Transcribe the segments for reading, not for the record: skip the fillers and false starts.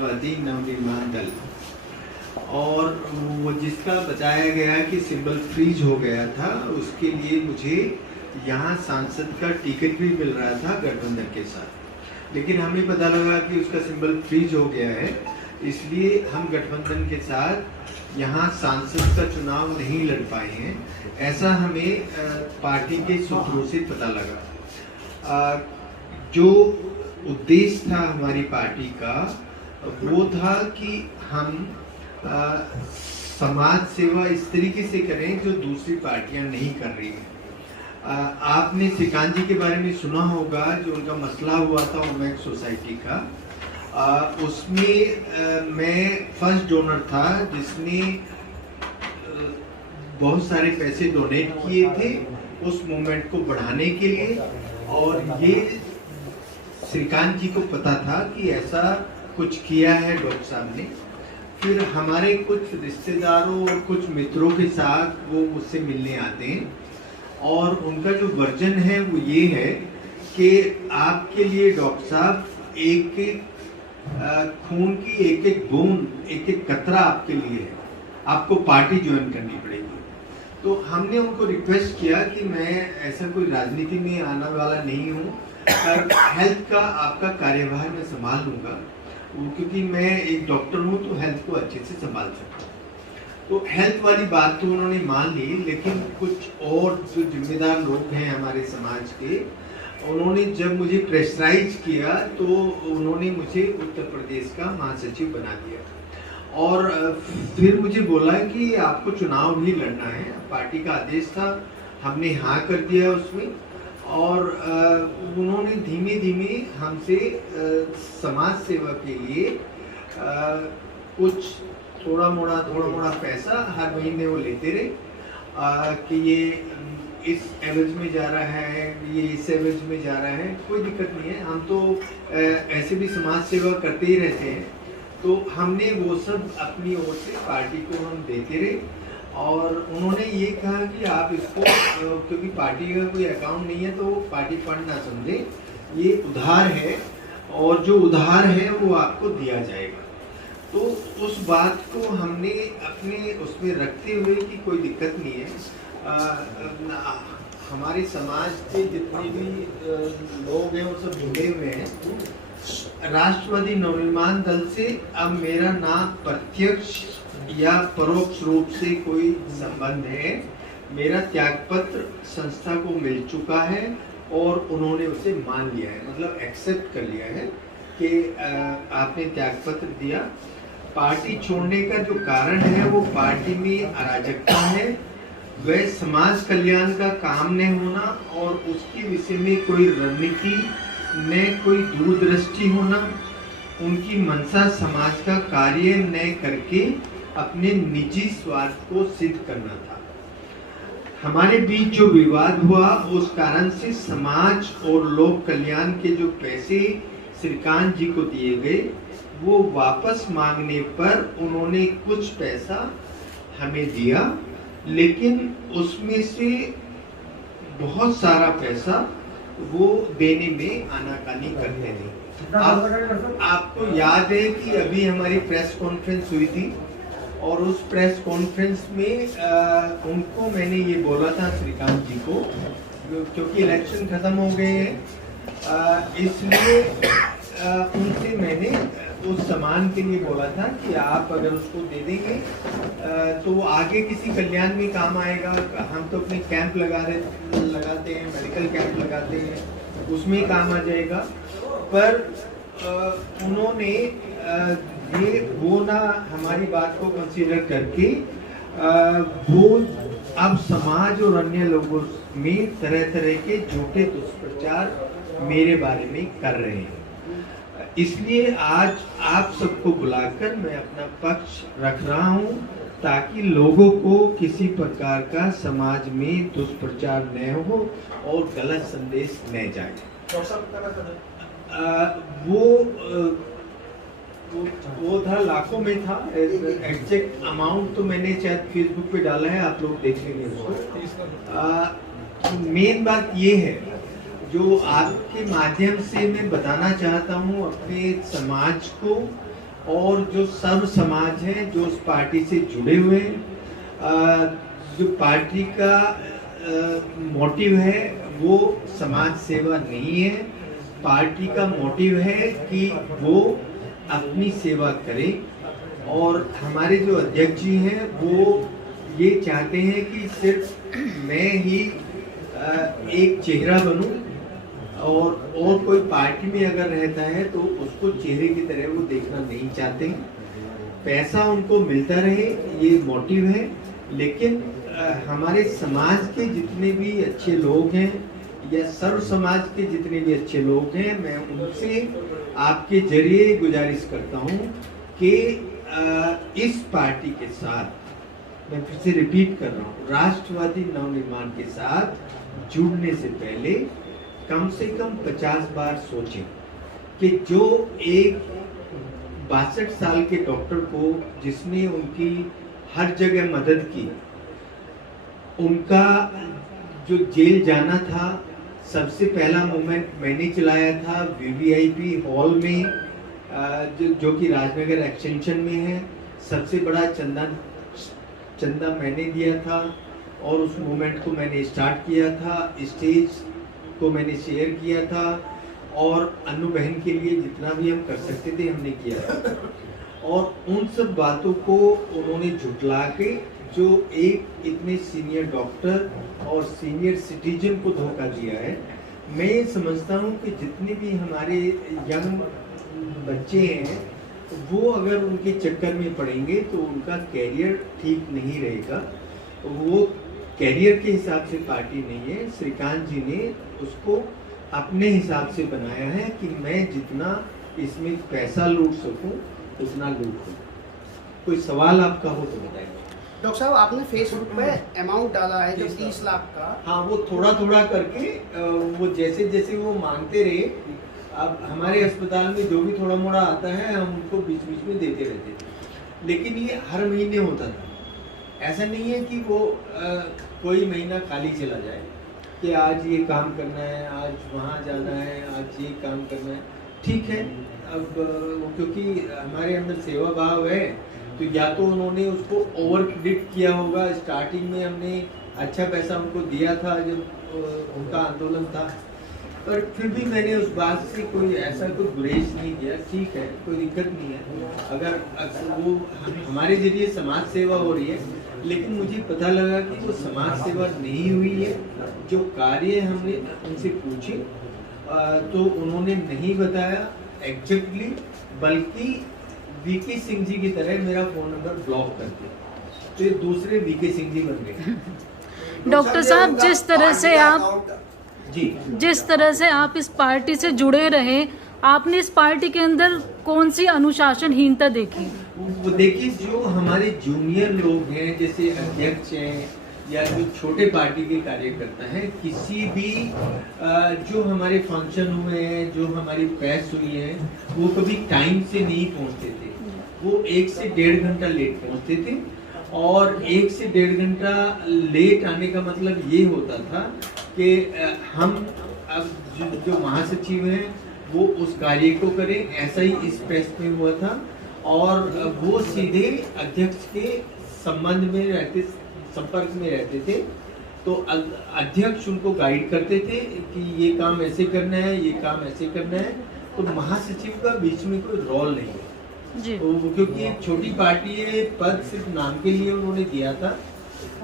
राष्ट्रवादी नवनिर्माण दल, और वो जिसका बताया गया कि सिंबल फ्रीज हो गया था, उसके लिए मुझे यहाँ सांसद का टिकट भी मिल रहा था गठबंधन के साथ, लेकिन हमें पता लगा कि उसका सिंबल फ्रीज हो गया है, इसलिए हम गठबंधन के साथ यहाँ सांसद का चुनाव नहीं लड़ पाए हैं। ऐसा हमें पार्टी के सूत्रों से पता लगा। जो उद्देश्य था हमारी पार्टी का वो था कि हम समाज सेवा इस तरीके से करें जो दूसरी पार्टियां नहीं कर रही हैं। आपने श्रीकांत जी के बारे में सुना होगा, जो उनका मसला हुआ था ओमेक सोसाइटी का, उसमें मैं फर्स्ट डोनर था जिसने बहुत सारे पैसे डोनेट किए थे उस मूवमेंट को बढ़ाने के लिए, और ये श्रीकांत जी को पता था कि ऐसा कुछ किया है डॉक्टर साहब ने। फिर हमारे कुछ रिश्तेदारों और कुछ मित्रों के साथ वो मुझसे मिलने आते हैं, और उनका जो वर्जन है वो ये है कि आपके लिए डॉक्टर साहब एक एक खून की एक एक बूंद, एक एक कतरा आपके लिए है, आपको पार्टी ज्वाइन करनी पड़ेगी। तो हमने उनको रिक्वेस्ट किया कि मैं ऐसा कोई राजनीति में आने वाला नहीं हूँ, हेल्थ का आपका कार्यभार मैं संभाल लूँगा, क्योंकि मैं एक डॉक्टर हूँ तो हेल्थ को अच्छे से संभाल सकता हूँ। तो हेल्थ वाली बात तो उन्होंने मान ली, लेकिन कुछ और जो जिम्मेदार लोग हैं हमारे समाज के, उन्होंने जब मुझे प्रेशराइज किया तो उन्होंने मुझे उत्तर प्रदेश का महासचिव बना दिया, और फिर मुझे बोला कि आपको चुनाव भी लड़ना है। पार्टी का आदेश था, हमने हाँ कर दिया उसमें, और उन्होंने धीमे धीमे हमसे समाज सेवा के लिए कुछ थोड़ा मोड़ा पैसा हर महीने वो लेते रहे, कि ये इस एवज में जा रहा है, ये इस एवज में जा रहा है, कोई दिक्कत नहीं है, हम तो ऐसे भी समाज सेवा करते ही रहते हैं। तो हमने वो सब अपनी ओर से पार्टी को हम देते रहे, और उन्होंने ये कहा कि आप इसको, क्योंकि पार्टी का कोई अकाउंट नहीं है तो पार्टी फंड ना समझे, ये उधार है, और जो उधार है वो आपको दिया जाएगा। तो उस बात को हमने अपने उसमें रखते हुए कि कोई दिक्कत नहीं है, हमारे समाज के जितने भी लोग हैं वो सब जुड़े हुए हैं राष्ट्रवादी नवनिर्माण दल से। अब मेरा ना प्रत्यक्ष या परोक्ष रूप से कोई संबंध है, मेरा त्यागपत्र संस्था को मिल चुका है और उन्होंने उसे मान लिया है, मतलब एक्सेप्ट कर लिया है कि आपने त्यागपत्र दिया। पार्टी छोड़ने का जो कारण है वो पार्टी में अराजकता है, वह समाज कल्याण का काम न होना और उसके विषय में कोई रणनीति न कोई दूरदृष्टि होना, उनकी मंशा समाज का कार्य न करके अपने निजी स्वार्थ को सिद्ध करना था। हमारे बीच जो विवाद हुआ उस कारण से समाज और लोक कल्याण के जो पैसे श्रीकांत जी को दिए गए वो वापस मांगने पर उन्होंने कुछ पैसा हमें दिया, लेकिन उसमें से बहुत सारा पैसा वो देने में आनाकानी करते थे। आपको याद है कि अभी हमारी प्रेस कॉन्फ्रेंस हुई थी और उस प्रेस कॉन्फ्रेंस में उनको मैंने ये बोला था श्रीकांत जी को, क्योंकि इलेक्शन खत्म हो गए हैं, इसलिए उनसे मैंने उस सामान के लिए बोला था कि आप अगर उसको दे देंगे तो वो आगे किसी कल्याण में काम आएगा। हम तो अपने कैंप लगाते हैं, मेडिकल कैंप लगाते हैं, उसमें काम आ जाएगा। पर उन्होंने ये वो ना हमारी बात को कंसीडर करके वो अब समाज और अन्य लोगों में तरह तरह के झूठे दुष्प्रचार मेरे बारे में कर रहे हैं। इसलिए आज आप सबको बुलाकर मैं अपना पक्ष रख रहा हूं ताकि लोगों को किसी प्रकार का समाज में दुष्प्रचार न हो और गलत संदेश न जाए। वो था लाखों में था, एग्जैक्ट अमाउंट तो मैंने शायद फेसबुक पे डाला है, आप लोग देख लेंगे उसको। मेन बात ये है जो आपके माध्यम से मैं बताना चाहता हूँ अपने समाज को और जो सर्व समाज है, जो उस पार्टी से जुड़े हुए हैं, जो पार्टी का मोटिव है वो समाज सेवा नहीं है। पार्टी का मोटिव है कि वो अपनी सेवा करें। और हमारे जो अध्यक्ष जी हैं वो ये चाहते हैं कि सिर्फ मैं ही एक चेहरा बनूं, और कोई पार्टी में अगर रहता है तो उसको चेहरे की तरह वो देखना नहीं चाहते। पैसा उनको मिलता रहे ये मोटिव है, लेकिन हमारे समाज के जितने भी अच्छे लोग हैं या सर्व समाज के जितने भी अच्छे लोग हैं, मैं उनसे आपके जरिए गुजारिश करता हूं कि इस पार्टी के साथ, मैं फिर से रिपीट कर रहा हूं, राष्ट्रवादी नवनिर्माण के साथ जुड़ने से पहले कम से कम 50 बार सोचें कि जो एक 62 साल के डॉक्टर को, जिसने उनकी हर जगह मदद की, उनका जो जेल जाना था, सबसे पहला मूवमेंट मैंने चलाया था वीवीआईपी हॉल में, जो कि राजनगर एक्सटेंशन में है। सबसे बड़ा चंदा मैंने दिया था और उस मूवमेंट को मैंने स्टार्ट किया था। स्टेज को मैंने शेयर किया था और अनु बहन के लिए जितना भी हम कर सकते थे हमने किया था। और उन सब बातों को उन्होंने झुठला के जो एक इतने सीनियर डॉक्टर और सीनियर सिटीजन को धोखा दिया है, मैं ये समझता हूँ कि जितने भी हमारे यंग बच्चे हैं वो अगर उनके चक्कर में पड़ेंगे तो उनका कैरियर ठीक नहीं रहेगा। वो कैरियर के हिसाब से पार्टी नहीं है। श्रीकांत जी ने उसको अपने हिसाब से बनाया है कि मैं जितना इसमें पैसा लूट सकूं उतना लूट सकूं। कोई सवाल आपका हो तो बताइए। डॉक्टर साहब, आपने फेसबुक पे अमाउंट डाला है जो 30 लाख का। हाँ, वो थोड़ा थोड़ा करके वो जैसे जैसे वो मांगते रहे। अब हमारे अस्पताल में जो भी थोड़ा मोड़ा आता है हम उनको बीच बीच में देते रहते थे, लेकिन ये हर महीने होता था। ऐसा नहीं है कि वो कोई महीना खाली चला जाए कि आज ये काम करना है, आज वहाँ जाना है, आज ये काम करना है। ठीक है, अब क्योंकि हमारे अंदर सेवा भाव है तो या तो उन्होंने उसको ओवर क्रेडिट किया होगा। स्टार्टिंग में हमने अच्छा पैसा उनको दिया था जब उनका आंदोलन था, पर फिर भी मैंने उस बात से कोई ऐसा कोई गुरेज नहीं किया। ठीक है, कोई दिक्कत नहीं है अगर वो हमारे जरिए समाज सेवा हो रही है, लेकिन मुझे पता लगा कि वो समाज सेवा नहीं हुई है। जो कार्य हमने उनसे पूछे तो उन्होंने नहीं बताया एग्जैक्टली, बल्कि वीके सिंह जी की तरह मेरा फोन नंबर ब्लॉक कर दिया। तो ये दूसरे वीके सिंह जी बन गए। डॉक्टर साहब, जिस तरह से आप इस पार्टी से जुड़े रहे, आपने इस पार्टी के अंदर कौन सी अनुशासनहीनता देखी? वो देखिए, जो हमारे जूनियर लोग हैं, जैसे अध्यक्ष हैं या जो छोटे पार्टी के कार्यकर्ता हैं, किसी भी जो हमारे फंक्शन हुए हैं, जो हमारी प्रेस हुई है, वो कभी टाइम से नहीं पहुंचते थे। वो 1 से 1.5 घंटा लेट पहुंचते थे। और 1 से 1.5 घंटा लेट आने का मतलब ये होता था कि हम अब जो महासचिव हैं वो उस कार्य को करें। ऐसा ही इस प्रेस में हुआ था और वो सीधे अध्यक्ष के संबंध में रहते, संपर्क में रहते थे। तो अध्यक्ष उनको गाइड करते थे कि ये काम ऐसे करना है, ये काम ऐसे करना है। तो महासचिव का बीच में कोई रोल नहीं है तो क्योंकि एक छोटी पार्टी है, पद सिर्फ नाम के लिए उन्होंने दिया था।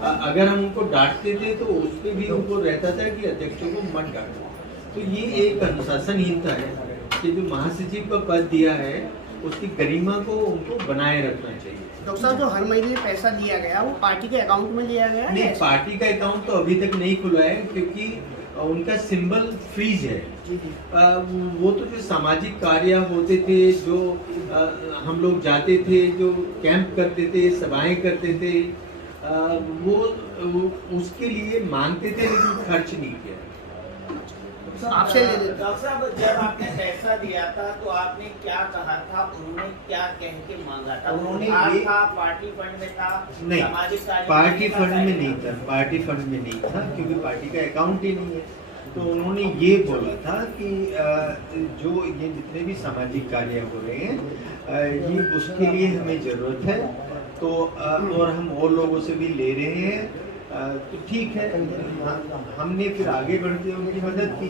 अगर हम उनको डांटते थे तो उस पर भी उनको रहता था कि अध्यक्षों को मत डांटो। तो ये एक अनुशासनहीनता है कि जो महासचिव का पद दिया है उसकी गरिमा को उनको बनाए रखना चाहिए। डॉक्टर साहब, जो हर महीने पैसा दिया गया वो पार्टी के अकाउंट में लिया गया? नहीं, पार्टी का अकाउंट तो अभी तक नहीं खुला है क्योंकि उनका सिंबल फ्रीज है। वो तो जो सामाजिक कार्य होते थे, जो हम लोग जाते थे, जो कैंप करते थे, सभाएं करते थे, वो उसके लिए मांगते थे लेकिन खर्च नहीं किया। आपसे ले लेते। डॉक्टर साहब, जब आपने पैसा दिया था तो आपने क्या कहा था, उन्होंने क्या कह के मांगा था? उन्होंने था पार्टी फंड में था? नहीं, सामाजिक कार्य पार्टी फंड में नहीं था। पार्टी फंड में नहीं था क्योंकि पार्टी का अकाउंट ही नहीं है। तो उन्होंने ये बोला था कि जो ये जितने भी सामाजिक कार्य हो रहे हैं ये उसके लिए हमें ज़रूरत है। तो और हम और लोगों से भी ले रहे हैं, तो ठीक है। हमने फिर आगे बढ़ के उनकी मदद की।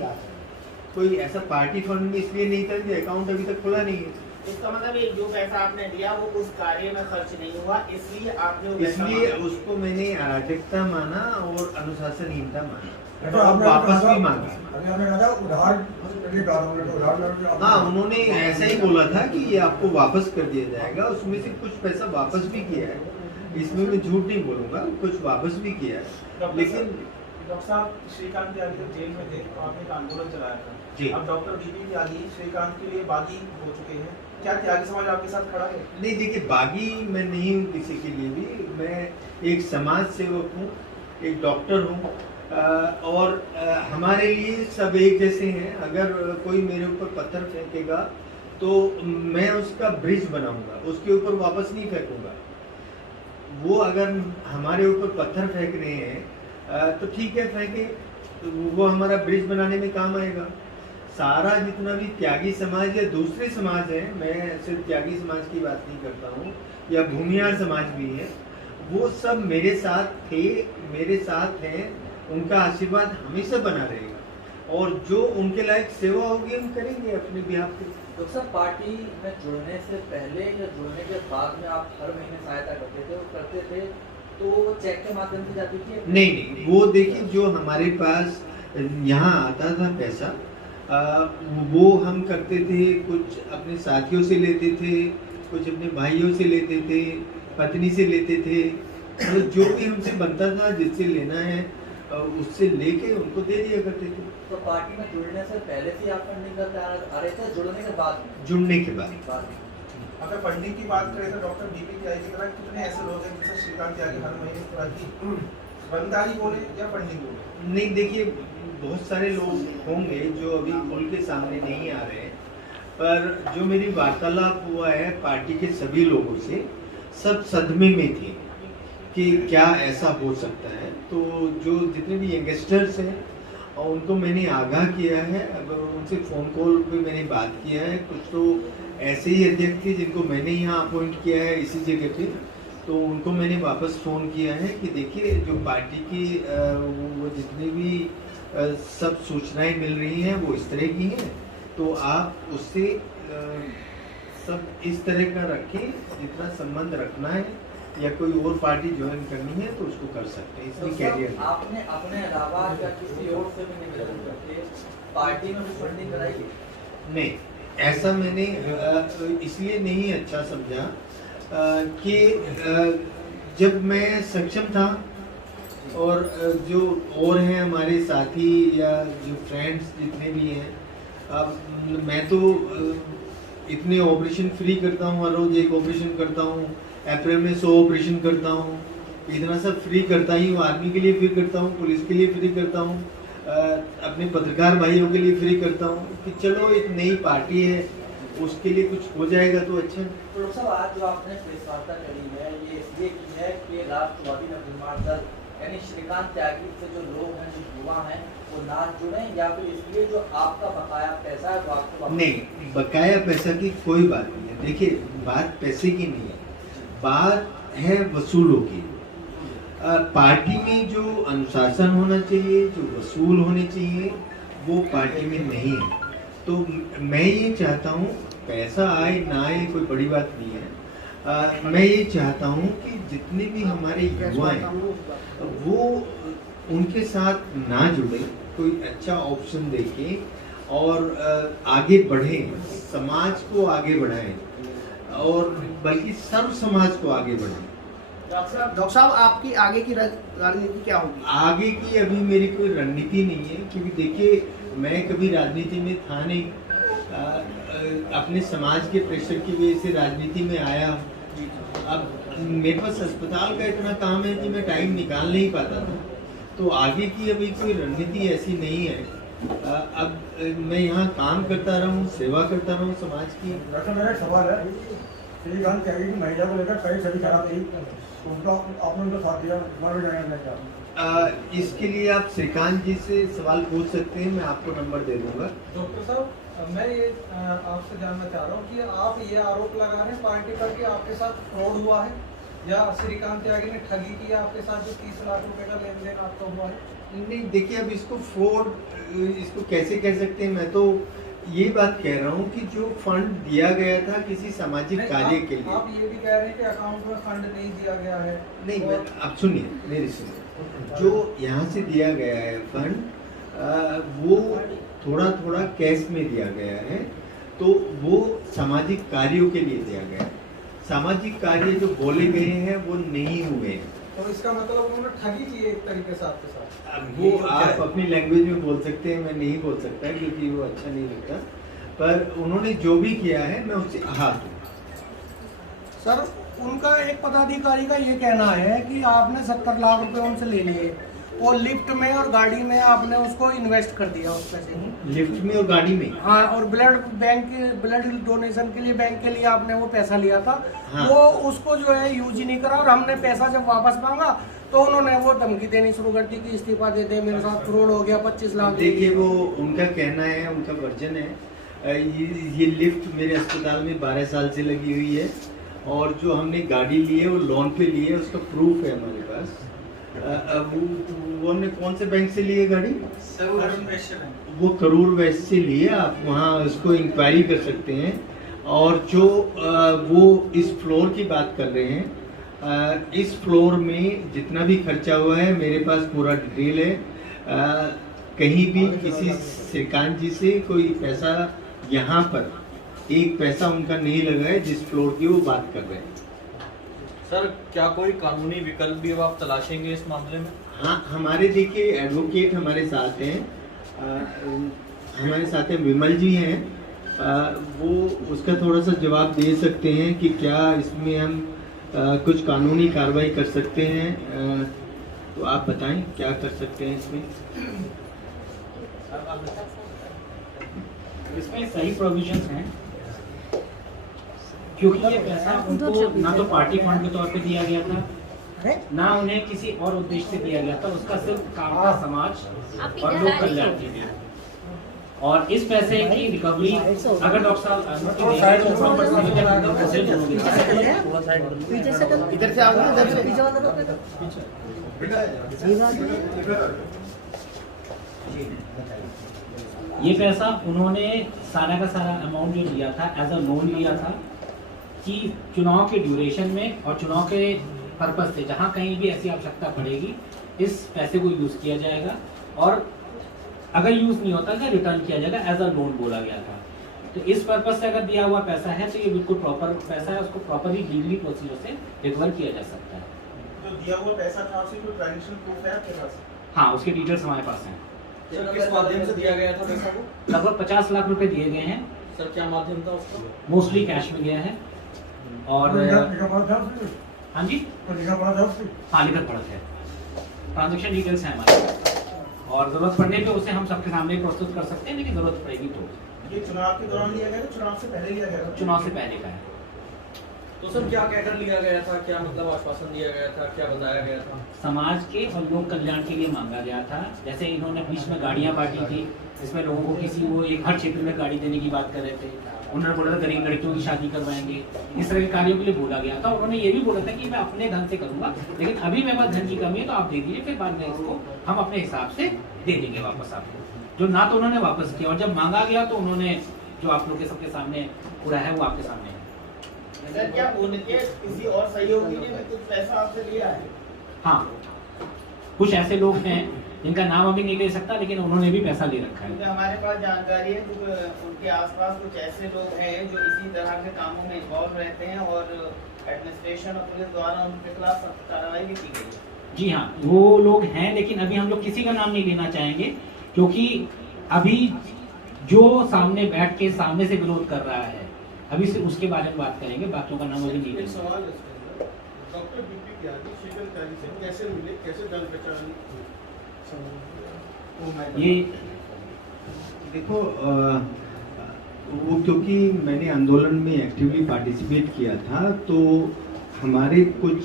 कोई ऐसा पार्टी फंड में इसलिए नहीं था कि अकाउंट अभी तक खुला नहीं है, इसका मतलब ये जो पैसा आपने दिया वो उस कार्य में खर्च नहीं हुआ, इसलिए आपने वो पैसा इसलिए मांगा। उसको मैंने अराजकता माना और अनुशासनहीनता माना तो और आपने वापस भी कहा- मांगा। अभी आपने कहा था उधार के कारण में, तो उधार में आपने- हाँ, उन्होंने ऐसा ही बोला था कि ये आपको वापस कर दिया जाएगा। उसमें से कुछ पैसा वापस भी किया है, इसमें मैं झूठ नहीं बोलूँगा, कुछ वापस भी किया है। लेकिन डॉक्टर साहब श्रीकांत त्यागी जब जेल में थे तो आपने एक आंदोलन चलाया जी। था। अब डॉक्टर बीपी त्यागी श्रीकांत के लिए बागी हो चुके हैं, क्या त्यागी समाज आपके साथ खड़ा है? नहीं, देखिए, बागी मैं नहीं हूँ किसी के लिए भी। मैं एक समाज सेवक हूँ, एक डॉक्टर हूँ, और हमारे लिए सब एक जैसे हैं। अगर कोई मेरे ऊपर पत्थर फेंकेगा तो मैं उसका ब्रिज बनाऊंगा, उसके ऊपर वापस नहीं फेंकूंगा। वो अगर हमारे ऊपर पत्थर फेंक रहे हैं तो ठीक है, फेंके, तो वो हमारा ब्रिज बनाने में काम आएगा। सारा जितना भी त्यागी समाज या दूसरे समाज है, मैं सिर्फ त्यागी समाज की बात नहीं करता हूँ, या भूमिहार समाज भी है, वो सब मेरे साथ थे, मेरे साथ हैं। उनका आशीर्वाद हमेशा बना रहेगा और जो उनके लायक सेवा होगी हम करेंगे अपने बिहार पे। डॉक्टर साहब, पार्टी में जुड़ने से पहले या जुड़ने के बाद में आप हर महीने सहायता करते थे, वो करते थे तो चेक के माध्यम से जाती थी? नहीं, वो देखिए, जो हमारे पास यहाँ आता था पैसा, वो हम करते थे, कुछ अपने साथियों से लेते थे, कुछ अपने भाइयों से लेते थे, पत्नी से लेते थे। तो जो भी हमसे बनता था, जिससे लेना है उससे लेके उनको दे दिया करते थे। तो पार्टी में जुड़ने से पहले से आप फंडिंग करते आ रहे थे, जुड़ने के बाद में? जुड़ने के बाद बाद में। अगर फंडिंग की बात करें तो डॉक्टर बीपी त्यागी की तरह कितने ऐसे लोग हैं जिनसे श्रीकांत त्यागी हर महीने पूरा की बंदारी बोले या फंडिंग बोले? नहीं, देखिए, बहुत सारे लोग होंगे जो अभी खुल के सामने नहीं आ रहे हैं, पर जो मेरी वार्तालाप हुआ है पार्टी के सभी लोगों से, सब सदमे में थे कि क्या ऐसा हो सकता है। तो जो जितने भी यंगस्टर्स हैं और उनको मैंने आगाह किया है, अगर उनसे फ़ोन कॉल पे मैंने बात किया है। कुछ तो ऐसे ही अध्यक्ष थे जिनको मैंने यहाँ अपॉइंट किया है इसी जगह पे, तो उनको मैंने वापस फ़ोन किया है कि देखिए, जो पार्टी की वो जितनी भी सब सूचनाएं मिल रही हैं वो इस तरह की हैं, तो आप उससे सब इस तरह का रखें, जितना संबंध रखना है, या कोई और पार्टी ज्वाइन करनी है तो उसको कर सकते हैं। इसमें कैरियर आपने अपने अलावा या किसी और से भी निवेदन करके पार्टी में भी फंडिंग कराई? नहीं, ऐसा मैंने इसलिए नहीं अच्छा समझा कि जब मैं सक्षम था और जो और हैं हमारे साथी या जो फ्रेंड्स जितने भी हैं, अब मैं तो इतने ऑपरेशन फ्री करता हूँ, हर रोज़ एक ऑपरेशन करता हूँ, अप्रैल में 100 ऑपरेशन करता हूँ, इतना सब फ्री करता ही हूँ। आर्मी के लिए फ्री करता हूँ, पुलिस के लिए फ्री करता हूँ, अपने पत्रकार भाइयों के लिए फ्री करता हूँ कि चलो एक नई पार्टी है, उसके लिए कुछ हो जाएगा तो अच्छा। तो डॉक्टर साहब, आज जो आपने प्रेस वार्ता करी है ये इसलिए की है कि राष्ट्रवादी नवनिर्माण दल यानी श्रीकांत त्यागी से जो लोग हैं, जो युवा हैं, वो ना जुड़े, या फिर इसलिए जो आपका बकाया पैसा है वो आपको वापस? नहीं, बकाया पैसा की कोई बात नहीं है। देखिए, बात पैसे की नहीं है, बात है वसूलों की। पार्टी में जो अनुशासन होना चाहिए, जो वसूल होने चाहिए, वो पार्टी में नहीं है। तो मैं ये चाहता हूँ, पैसा आए ना आए कोई बड़ी बात नहीं है। मैं ये चाहता हूँ कि जितने भी हमारे युवा हैं वो उनके साथ ना जुड़े, कोई अच्छा ऑप्शन देखें और आगे बढ़ें, समाज को आगे बढ़ाएं और बल्कि सर्व समाज को आगे बढ़ाएं। डॉक्टर साहब, आपकी आगे की रणनीति क्या होगी? आगे की अभी मेरी कोई रणनीति नहीं है, क्योंकि देखिए, मैं कभी राजनीति में था नहीं। अपने समाज के प्रेशर की वजह से राजनीति में आया। अब मेरे पास अस्पताल का इतना काम है कि मैं टाइम निकाल नहीं पाता था, तो आगे की अभी कोई रणनीति ऐसी नहीं है। अब मैं यहाँ काम करता रहूँ, सेवा करता रहूँ समाज की। वैसे मेरा एक सवाल है, श्रीकांत त्यागी की महिला को लेकर कई छवि खराब थी, उनका आपने उनका साथ दिया, मैं भी जानना चाहता। इसके लिए आप श्रीकांत जी से सवाल पूछ सकते हैं, मैं आपको नंबर दे दूंगा। डॉक्टर साहब, मैं ये आपसे जानना चाह रहा हूँ कि आप ये आरोप लगा रहे हैं पार्टी पर कि आपके साथ फ्रॉड हुआ है या श्रीकांत त्यागी ने ठगी की आपके साथ जो 30 लाख रुपए का लेन देन आपका हुआ है? नहीं, देखिए अब इसको फ्रॉड इसको कैसे कह सकते हैं। मैं तो ये बात कह रहा हूँ कि जो फंड दिया गया था किसी सामाजिक नहीं, कार्य आप- के लिए। आप ये भी कह रहे हैं कि अकाउंट में फंड नहीं दिया गया है। नहीं, और- अब सुनिए मेरी सुनिए, जो यहाँ से दिया गया है फंड वो थोड़ा थोड़ा कैश में दिया गया है, तो वो सामाजिक कार्यों के लिए दिया गया है। सामाजिक कार्य जो बोले गए हैं वो नहीं हुए हैं। तो इसका मतलब उन्होंने ठगी की है एक तरीके से आपके साथ। अब वो आप अपनी लैंग्वेज में बोल सकते हैं, मैं नहीं बोल सकता क्योंकि वो अच्छा नहीं लगता, पर उन्होंने जो भी किया है मैं उससे आभार हूँ। सर, उनका एक पदाधिकारी का ये कहना है कि आपने 70 लाख रुपए उनसे ले लिए और लिफ्ट में और गाड़ी में आपने उसको इन्वेस्ट कर दिया उस पैसे को। लिफ्ट में और गाड़ी में? हाँ, और ब्लड डोनेशन के लिए बैंक के लिए आपने वो पैसा लिया था। हाँ। वो उसको जो है यूज ही नहीं करा और हमने पैसा जब वापस मांगा तो उन्होंने वो धमकी देनी शुरू कर दी कि इस्तीफा दे दे, मेरे साथ फ्रॉड हो गया, 25 लाख। देखिए वो उनका कहना है, उनका वर्जन है। ये लिफ्ट मेरे अस्पताल में 12 साल से लगी हुई है और जो हमने गाड़ी ली है वो लोन पे ली है, उसका प्रूफ है हमारे पास। वो हमने कौन से बैंक से ली है गाड़ी? वो करूर वैश्य से ली है। आप वहाँ उसको इंक्वायरी कर सकते हैं। और जो वो इस फ्लोर की बात कर रहे हैं, इस फ्लोर में जितना भी खर्चा हुआ है मेरे पास पूरा डिटेल है। कहीं भी किसी श्रीकांत जी से कोई पैसा यहाँ पर एक पैसा उनका नहीं लगा है जिस फ्लोर की वो बात कर रहे हैं। सर, क्या कोई कानूनी विकल्प भी अब आप तलाशेंगे इस मामले में? हाँ, हमारे देखिए एडवोकेट हमारे साथ हैं, हमारे साथ हैं विमल जी हैं। वो उसका थोड़ा सा जवाब दे सकते हैं कि क्या इसमें हम कुछ कानूनी कार्रवाई कर सकते हैं। तो आप बताएं क्या कर सकते हैं इसमें। इसमें सही प्रोविजंस हैं क्योंकि ये पैसा उनको ना तो पार्टी फंड के तौर पे दिया गया था, ना उन्हें किसी और उद्देश्य से दिया गया था। उसका सिर्फ काम था समाज और लोक कल्याण के लिए। और इस पैसे की रिकवरी अगर डॉक्टर साहब अनुमति देंगे तो प्रॉपर इधर से आओगे, इधर से पीछे ये पैसा उन्होंने सारा का सारा अमाउंट जो लिया था एज अ लोन लिया था कि चुनाव के ड्यूरेशन में और चुनाव के पर्पस से जहां कहीं भी ऐसी आवश्यकता पड़ेगी इस पैसे को यूज किया जाएगा और अगर यूज नहीं होता तो रिटर्न किया जाएगा, एज अ लोन बोला गया था। तो इस पर्पस से अगर दिया हुआ पैसा है तो ये बिल्कुल प्रॉपर पैसा है, उसको प्रॉपरली लीगली प्रोसीजर से रिकवर किया जा सकता है। जो दिया हुआ पैसा था उसकी कोई ट्रांजैक्शन प्रूफ है आपके पास? हाँ, उसके डिटेल्स हमारे पास हैं। सर, किस माध्यम से दिया गया था पैसा को? लगभग 50 लाख रुपए दिए गए हैं। सर, क्या माध्यम था उसका? मोस्टली कैश में गया है। और हाँ जी, हाँ, लिखत पढ़त है। ट्रांजेक्शन डिटेल्स हैं हमारे पास और जरूरत पड़ने पे उसे हम सबके सामने प्रस्तुत कर सकते हैं, लेकिन जरूरत पड़ेगी तो। ये चुनाव के दौरान लिया गया था, चुनाव से पहले लिया गया था? चुनाव से पहले का है। तो सर, क्या कहकर लिया गया था, क्या मतलब आश्वासन दिया गया था, क्या बताया गया था? समाज के और लोक कल्याण के लिए मांगा गया था। जैसे इन्होंने बीच में गाड़ियां बांटी थी जिसमें लोगों को किसी वो एक हर क्षेत्र में गाड़ी देने की बात कर रहे थे। उन्होंने बोला था गरीब लड़कियों की शादी करवाएंगे, इस तरह के कार्यों के लिए बोला गया था। उन्होंने ये भी बोला था कि मैं अपने धन से करूंगा, लेकिन अभी मेरे पास धन की कमी है तो आप दे दीजिए, फिर बाद में इसको हम अपने हिसाब से दे देंगे वापस आपको। जो ना तो उन्होंने वापस किया और जब मांगा गया तो उन्होंने जो आप लोग के सबके सामने पूरा है वो आपके सामने है। सर, क्या उनके किसी और सहयोगी ने भी कुछ पैसा आपसे लिया है? हाँ, कुछ ऐसे लोग हैं जिनका नाम अभी नहीं ले सकता, लेकिन उन्होंने भी पैसा ले रखा है। क्योंकि हमारे पास जानकारी है कि उनके आसपास कुछ ऐसे लोग हैं जो इसी तरह के कामों में इन्वॉल्व रहते हैं और एडमिनिस्ट्रेशन और पुलिस द्वारा उनके खिलाफ सख्त कार्रवाई भी की गई है। जी हाँ, वो लोग हैं, लेकिन अभी हम लोग किसी का नाम नहीं लेना चाहेंगे क्योंकि अभी जो सामने बैठ के सामने से विरोध कर रहा है अभी से उसके बारे में बात करेंगे, बाकियों का नाम अभी नहीं लेंगे। सवाल है डॉक्टर बीपी त्यागी श्रीकांत त्यागी से कैसे मिले, कैसे जान पहचान? ये देखो वो क्योंकि मैंने आंदोलन में एक्टिवली पार्टिसिपेट किया था तो हमारे कुछ